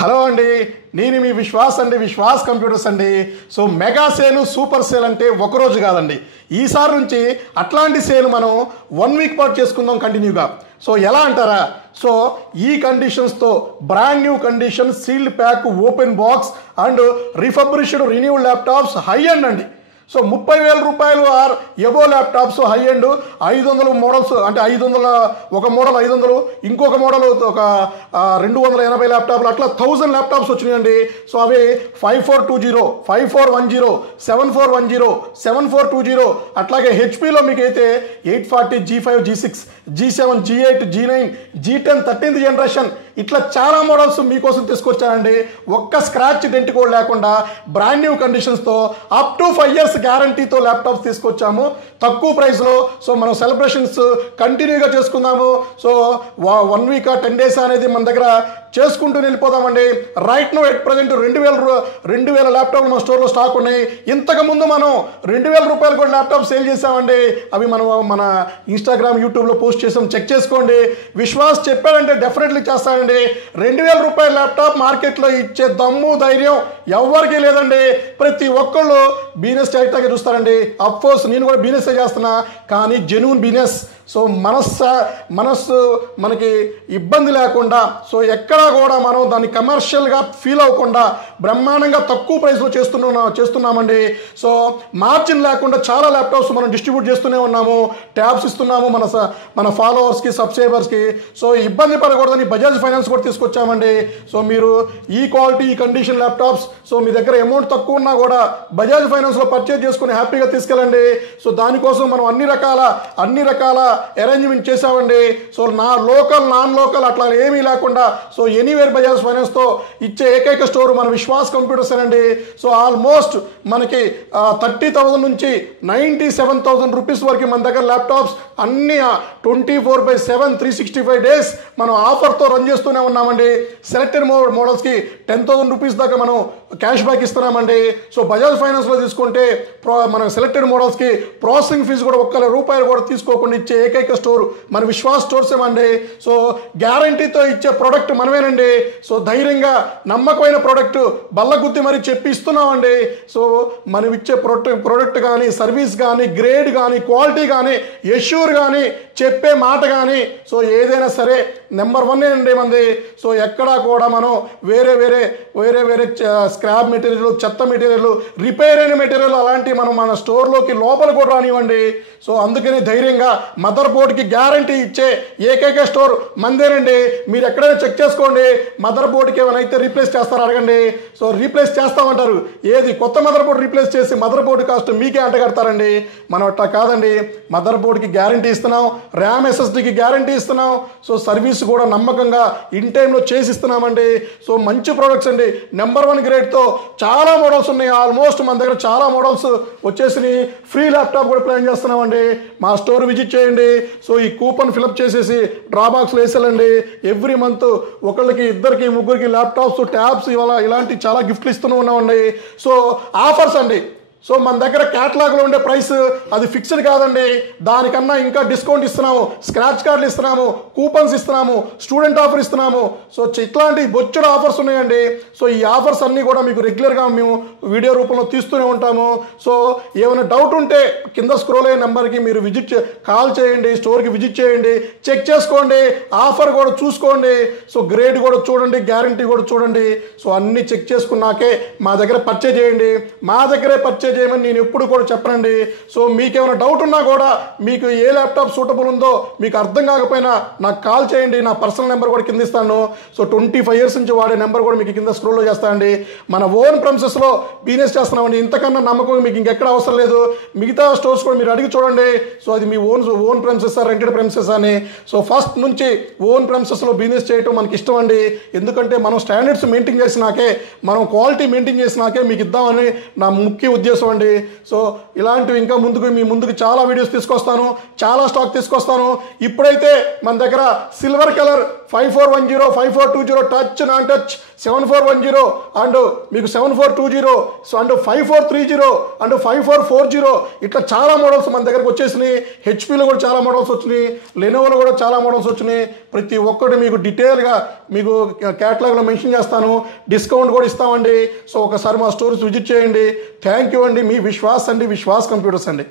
Hello అండి, నేను మీ విశ్వాస్ అండి, విశ్వాస్ కంప్యూటర్స్ అండి. సో మెగా సేలు సూపర్ సేల్ అంటే ఒకరోజు కాదండి, ఈసారి నుంచి అట్లాంటి సేల్ మనం 1 వీక్ పాటు చేసుకుందాం కంటిన్యూగా. సో ఎలా అంటారా, సో ఈ కండిషన్స్తో brand new condition sealed pack open box and refurbished renewed laptops high end అండి. సో 30,000 రూపాయలు or above laptops high end 500 models, అంటే 500 ఒక మోడల్ 500, ఇంకొక మోడల్ ఒక 280 ల్యాప్టాప్లు, అట్లా 1000 ల్యాప్టాప్స్ వచ్చినాయండి. సో అవి 5420, 5410, 7410, 7420, అట్లాగే హెచ్పిలో మీకు అయితే 840, G5, G6, G7, G8, G9, G10 13th generation, ఇట్లా చాలా మోడల్స్ మీకోసం తీసుకొచ్చానండి. ఒక్క స్క్రాచ్ డెంట్ కూడా లేకుండా బ్రాండ్ న్యూ కండిషన్స్తో అప్ టు 5 years గ్యారంటీతో ల్యాప్టాప్స్ తీసుకొచ్చాము తక్కువ ప్రైస్లో. సో మనం సెలబ్రేషన్స్ కంటిన్యూగా చేసుకుందాము. సో 1 వీక్ 10 days అనేది మన దగ్గర చేసుకుంటూ వెళ్ళిపోదామండి. రైట్ నో ఎట్ ప్రజెంట్ 2,000 ల్యాప్టాప్లు మన స్టోర్లో స్టాక్ ఉన్నాయి. ఇంతకుముందు మనం 2,000 రూపాయలు కూడా ల్యాప్టాప్ సేల్ చేసామండి. అవి మనం మన ఇన్స్టాగ్రామ్, యూట్యూబ్లో పోస్ట్ చేసాం, చెక్ చేసుకోండి. విశ్వాస్ చెప్పాడంటే డెఫినెట్లీ చేస్తానండి. 2,000 రూపాయల ల్యాప్టాప్ మార్కెట్లో ఇచ్చే దమ్ము ధైర్యం ఎవరికి లేదండి. ప్రతి ఒక్కళ్ళు బిజినెస్ చేయటానికి చూస్తారండి. అఫ్కోర్స్ నేను కూడా బిజినెస్ చేస్తున్నా, కానీ జెన్యూన్ బిజినెస్. సో మనస్సు మనకి ఇబ్బంది లేకుండా, సో ఎక్కడా కూడా మనం దాన్ని కమర్షియల్గా ఫీల్ అవ్వకుండా బ్రహ్మాండంగా తక్కువ ప్రైస్లో చేస్తున్నామండి. సో మార్జిన్ లేకుండా చాలా ల్యాప్టాప్స్ మనం డిస్ట్రిబ్యూట్ చేస్తూనే ఉన్నాము, ట్యాబ్స్ ఇస్తున్నాము మన ఫాలోవర్స్కి, సబ్స్క్రైబర్స్కి. సో ఇబ్బంది పడకూడదని బజాజ్ ఫైనాన్స్ కూడా తీసుకొచ్చామండి. సో మీరు ఈ క్వాలిటీ, ఈ కండిషన్ ల్యాప్టాప్స్, సో మీ దగ్గర అమౌంట్ తక్కువ ఉన్నా కూడా బజాజ్ ఫైనాన్స్లో పర్చేజ్ చేసుకుని హ్యాపీగా తీసుకెళ్ళండి. సో దానికోసం మనం అన్ని రకాల అరేంజ్మెంట్ చేసామండి. సో లోకల్, నాన్ లోకల్ అట్లా ఏమీ లేకుండా, సో ఎనీవేర్ బజాజ్ ఫైనాన్స్తో ఇచ్చే ఏకైక స్టోర్ మన విశ్వాస్ కంప్యూటర్స్ అండి. సో ఆల్మోస్ట్ మనకి 30,000 నుంచి 97,000 రూపీస్ వరకు మన దగ్గర ల్యాప్టాప్స్ అన్ని 24/7 365 days మనం ఆఫర్తో రన్ చేస్తూనే ఉన్నామండి. సెలెక్టెడ్ మోడల్స్కి 10,000 రూపీస్ దాకా మనం క్యాష్ బ్యాక్ ఇస్తున్నామండి. సో బజాజ్ ఫైనాన్స్లో తీసుకుంటే మన సెలెక్టెడ్ మోడల్స్కి ప్రాసెసింగ్ ఫీజు కూడా ₹1 కూడా తీసుకోకుండా ఇచ్చే ఏకైక స్టోర్ మన విశ్వాస్ స్టోర్స్ ఏమండి. సో గ్యారంటీతో ఇచ్చే ప్రోడక్ట్ మనమేనండి. సో ధైర్యంగా నమ్మకమైన ప్రోడక్ట్ బల్లగుద్ది మరి చెప్పి ఇస్తున్నామండి. సో మనం ఇచ్చే ప్రోడక్ట్ కానీ, సర్వీస్ కానీ, గ్రేడ్ కానీ, క్వాలిటీ కానీ, ఎష్యూర్ కానీ, చెప్పే మాట కానీ, సో ఏదైనా సరే నెంబర్ 1 అండి మంది. సో ఎక్కడా కూడా మనం వేరే స్క్రాప్ మెటీరియల్, చెత్త మెటీరియల్, రిపేర్ అయిన మెటీరియల్ అలాంటివి మనం మన స్టోర్లోకి లోపల కూడా రానివ్వండి. సో అందుకని ధైర్యంగా మదర్ బోర్డ్కి గ్యారంటీ ఇచ్చే ఏకైక స్టోర్ మందేనండి. మీరు ఎక్కడైనా చెక్ చేసుకోండి. మదర్ బోర్డ్కి ఏమైనా అయితే రీప్లేస్ చేస్తారో అడగండి. సో రీప్లేస్ చేస్తామంటారు, ఏది కొత్త మదర్ బోర్డు రీప్లేస్ చేసి మదర్ బోర్డు కాస్ట్ మీకే అంటగడతారండి. మనం అట్లా కాదండి. మదర్ బోర్డ్కి గ్యారంటీ ఇస్తున్నాం, ర్యామ్ ఎస్ఎస్డికి గ్యారంటీ ఇస్తున్నాం. సో సర్వీస్ కూడా నమ్మకంగా ఇన్ టైంలో చేసి ఇస్తున్నామండి. సో మంచి ప్రోడక్ట్స్ అండి, నెంబర్ 1 గ్రేడ్తో చాలా మోడల్స్ ఉన్నాయి. ఆల్మోస్ట్ మన దగ్గర చాలా మోడల్స్ వచ్చేసి ఫ్రీ ల్యాప్టాప్ కూడా ప్లాన్ చేస్తున్నామండి. మా స్టోర్ విజిట్ చేయండి. సో ఈ కూపన్ ఫిలప్ చేసేసి డ్రాబాక్స్లో వేసేయాలండి. ఎవ్రీ మంత్ ఒకళ్ళకి, ఇద్దరికి, ముగ్గురికి ల్యాప్టాప్స్, ట్యాబ్స్ ఇలాంటి చాలా గిఫ్ట్లు ఇస్తూనే ఉన్నామండి. సో ఆఫర్స్ అండి. సో మన దగ్గర క్యాటలాగ్లో ఉండే ప్రైస్ అది ఫిక్స్డ్ కాదండి. దానికన్నా ఇంకా డిస్కౌంట్ ఇస్తున్నాము, స్క్రాచ్ కార్డులు ఇస్తున్నాము, కూపన్స్ ఇస్తున్నాము, స్టూడెంట్ ఆఫర్ ఇస్తున్నాము. సో ఇట్లాంటి బొచ్చుడు ఆఫర్స్ ఉన్నాయండి. సో ఈ ఆఫర్స్ అన్నీ కూడా మీకు రెగ్యులర్గా మేము వీడియో రూపంలో తీస్తూనే ఉంటాము. సో ఏమైనా డౌట్ ఉంటే కింద స్క్రోల్ అయ్యే నెంబర్కి మీరు కాల్ చేయండి, స్టోర్కి విజిట్ చేయండి, చెక్ చేసుకోండి, ఆఫర్ కూడా చూసుకోండి. సో గ్రేడ్ కూడా చూడండి, గ్యారంటీ కూడా చూడండి. సో అన్నీ చెక్ చేసుకున్నాకే మా దగ్గర పర్చేజ్ చేయండి. మా దగ్గరే పర్చేజ్ చేయమని నేను ఎప్పుడు కూడా చెప్పనండి. సో మీకేమైనా డౌట్ ఉన్నా కూడా, మీకు ఏ ల్యాప్టాప్ సూటబుల్ ఉందో మీకు అర్థం కాకపోయినా నాకు కాల్ చేయండి. నా పర్సనల్ నెంబర్ కూడా కింద ఇస్తాను. సో 25 years నుంచి వాడే నెంబర్ కూడా మీకు కింద స్క్రోల్లో చేస్తానండి. మన ఓన్ ప్రెమిసెస్లో బిజినెస్ చేస్తున్నామండి. ఇంతకన్నా నమ్మకం మీకు ఇంకెక్కడ అవసరం లేదు. మిగతా స్టోర్స్ కూడా మీరు అడిగి చూడండి. సో అది మీ ఓన్ ప్రెమిసెస్, రెంటెడ్ ప్రెమిసెస్ అని. సో ఫస్ట్ నుంచి ఓన్ ప్రెమిసెస్లో బిజినెస్ చేయటం మనకి ఇష్టం అండి. ఎందుకంటే మనం స్టాండర్డ్స్ మెయింటైన్ చేసినాకే, మనం క్వాలిటీ మెయింటైన్ చేసినాకే మీకు ఇద్దామని నా ముఖ్య ఉద్దేశం అండి. సో ఇలాంటివి ఇంకా మీ ముందుకు చాలా వీడియోస్ తీసుకొస్తాను, చాలా స్టాక్ తీసుకొస్తాను. ఇప్పుడైతే మన దగ్గర silver colour 5410, 5420 touch, non touch 7410 and మీకు 7420 సో అండ్ 5430 అండ్ 5440 ఇట్లా చాలా మోడల్స్ మన దగ్గరకు వచ్చేసినాయి. హెచ్పీలో కూడా చాలా మోడల్స్ వచ్చినాయి, లెనోవోలో కూడా చాలా మోడల్స్ వచ్చినాయి. ప్రతి ఒక్కటి మీకు డీటెయిల్గా మీకు క్యాటలాగ్లో మెన్షన్ చేస్తాను, డిస్కౌంట్ కూడా ఇస్తామండి. సో ఒకసారి మా స్టోర్స్ విజిట్ చేయండి. థ్యాంక్ యూ అండి. మీ విశ్వాస్ అండి, విశ్వాస్ కంప్యూటర్స్ అండి.